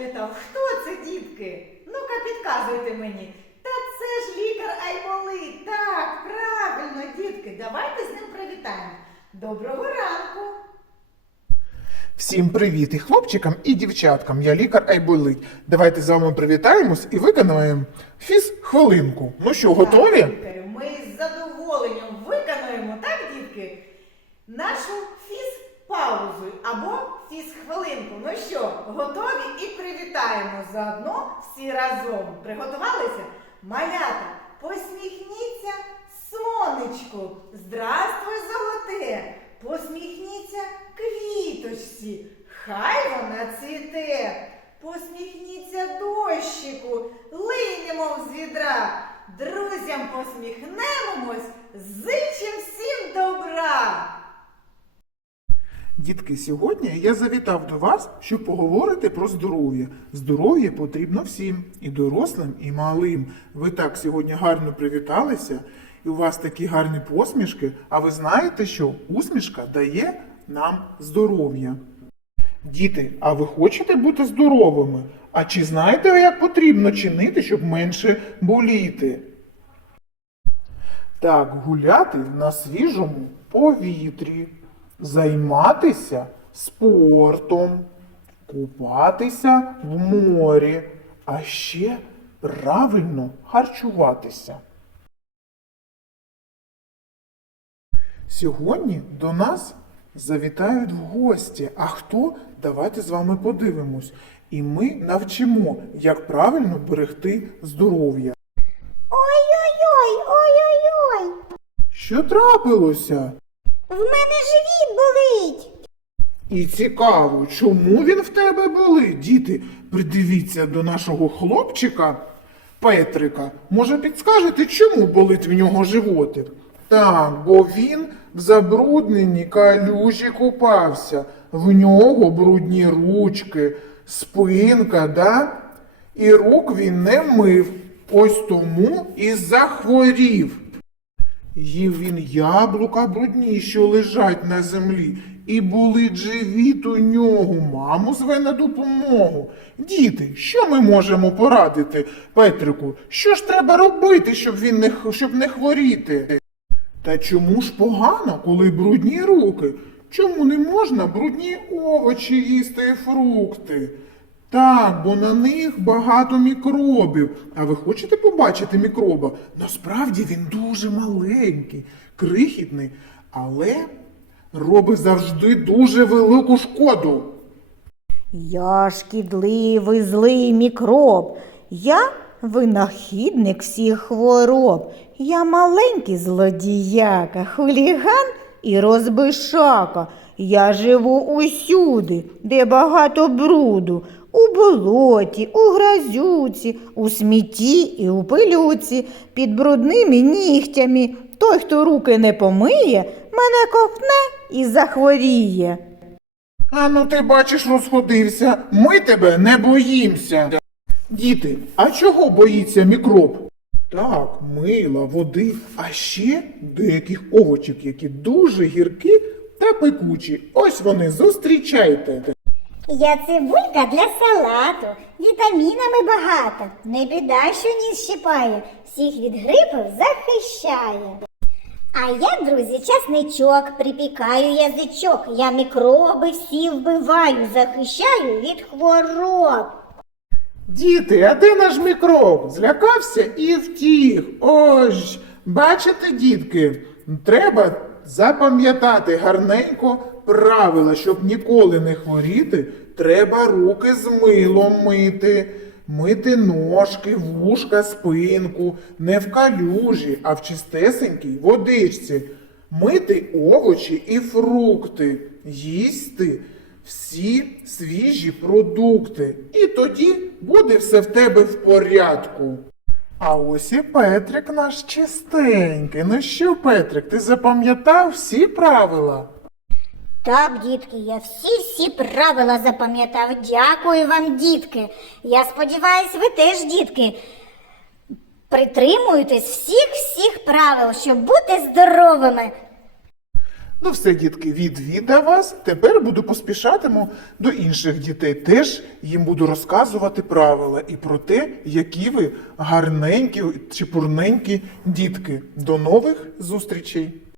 запитав, хто це, дітки? Ну-ка, підказуйте мені. Та це ж лікар Айболи. Так, правильно, дітки, давайте з ним привітаємо. Доброго ранку. Всім привіт і хлопчикам і дівчаткам. Я лікар Айболит. Давайте з вами привітаємось і виконаємо фіз хвилинку. Ну що, готові? Лікарю, ми з задоволенням виконаємо, так, дітки, нашу фіз паузу або фіз-хвилинку. Ну що, готові і привітаємо заодно всі разом. Приготувалися? Малята, посміхніться сонечку. Здравствуй, золоте! Посміхніться квіточці. Хай вона цвіте. Посміхніться дощику, линемо з відра. Друзям посміхнемось, зичим всім добра. Дітки, сьогодні я завітав до вас, щоб поговорити про здоров'я. Здоров'я потрібно всім, і дорослим, і малим. Ви так сьогодні гарно привіталися, і у вас такі гарні посмішки. А ви знаєте, що усмішка дає нам здоров'я. Діти, а ви хочете бути здоровими? А чи знаєте як потрібно чинити, щоб менше боліти? Так, гуляти на свіжому повітрі, займатися спортом, купатися в морі, а ще правильно харчуватися. Сьогодні до нас завітають в гості. А хто? Давайте з вами подивимось. І ми навчимо, як правильно берегти здоров'я. Ой-ой-ой, ой-ой-ой. Що трапилося? В мене живіт болить. І цікаво, чому він в тебе болить? Діти, придивіться до нашого хлопчика Петрика. Може, підскажете, чому болить в нього животик? Так, бо він в забрудненій калюжі купався. В нього брудні ручки, спинка, да? І рук він не мив. Ось тому і захворів. Їв він яблука брудні, що лежать на землі, і болить живіт у нього. Маму зве на допомогу. Діти, що ми можемо порадити Петрику? Що ж треба робити, щоб він не щоб не хворіти? Та чому ж погано, коли брудні руки? Чому не можна брудні овочі їсти і фрукти? Так, бо на них багато мікробів. А ви хочете побачити мікроба? Насправді він дуже маленький, крихітний, але робить завжди дуже велику шкоду. Я шкідливий злий мікроб. Я винахідник всіх хвороб. Я маленький злодіяка, хуліган і розбишака. Я живу усюди, де багато бруду, у болоті, у грязюці, у смітті і у пилюці, під брудними нігтями. Той, хто руки не помиє, мене ковтне і захворіє. А ну ти бачиш, розходився. Ми тебе не боїмося. Діти, а чого боїться мікроб? Так, мила, води, а ще деяких овочів, які дуже гіркі та пекучі. Ось вони, зустрічайте. Я цибулька для салату, вітамінами багата. Не біда, що ніс щипає, всіх від грипу захищає. А я, друзі, часничок, припікаю язичок. Я мікроби всі вбиваю, захищаю від хвороб. Діти, а де наш мікроб? Злякався і втіх. Ось, бачите, дітки, треба запам'ятати гарненько правила, щоб ніколи не хворіти, треба руки з милом мити, мити ножки, вушка, спинку, не в калюжі, а в чистесенькій водичці, мити овочі і фрукти, їсти всі свіжі продукти, і тоді буде все в тебе в порядку. А ось і Петрик наш чистенький. Ну що, Петрик, ти запам'ятав всі правила? Так, дітки, я всі-всі правила запам'ятав. Дякую вам, дітки. Я сподіваюся, ви теж, дітки, притримуєтесь всіх-всіх правил, щоб бути здоровими. Ну все, дітки, відвідав вас. Тепер буду поспішатиму до інших дітей. Теж їм буду розказувати правила і про те, які ви гарненькі, чепурненькі дітки. До нових зустрічей!